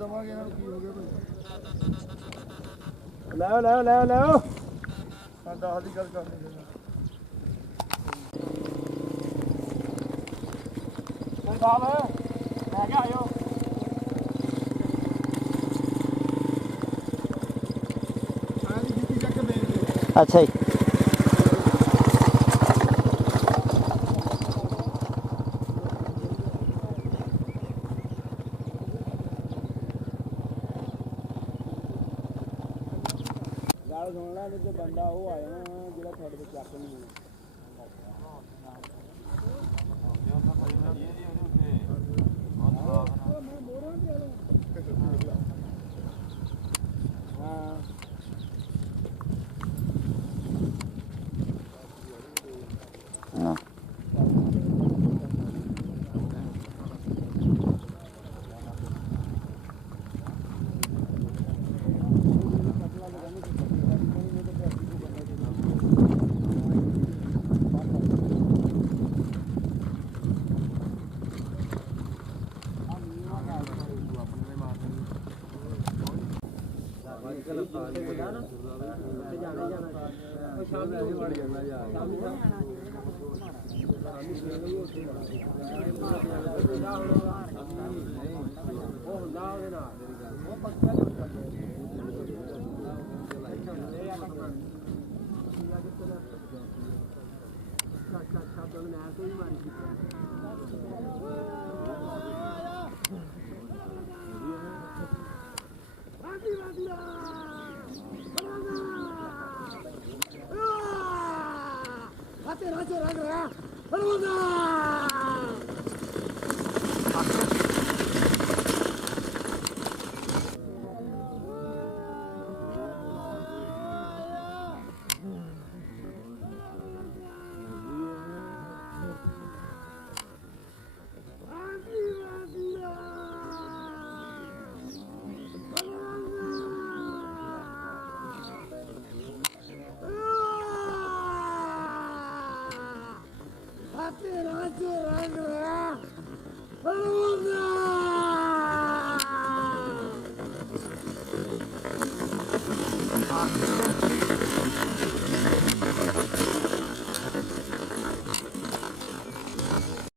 ਦਵਾਂਗੇ ਇਹਨਾਂ ਨੂੰ ਕੀ ਹੋ ਗਿਆ ਭਾਈ ਲੈ ਲੈ ਹਾਂ 10 ਦੀ ਗੱਲ ਕਰਨੀ ਕੋਈ ਸਾਹਿਬ ਲੈ ਕੇ ਆਇਓ ਆਹ ਦੀ ਜੁੱਤੀ ਚੱਕ ਕੇ ਵੇਚ ਦਿਓ ਅੱਛਾ ਜੀ ਗੱਲ ਸੁਣ ਲੈ ਜੇ ਬੰਦਾ ਉਹ ਆਇਆ ਨਾ ਜਿਹੜਾ ਤੁਹਾਡੇ ਤੇ ਚੱਕ ਨਹੀਂ ਹੋਣਾ ਹਾਂ Hati raja raja,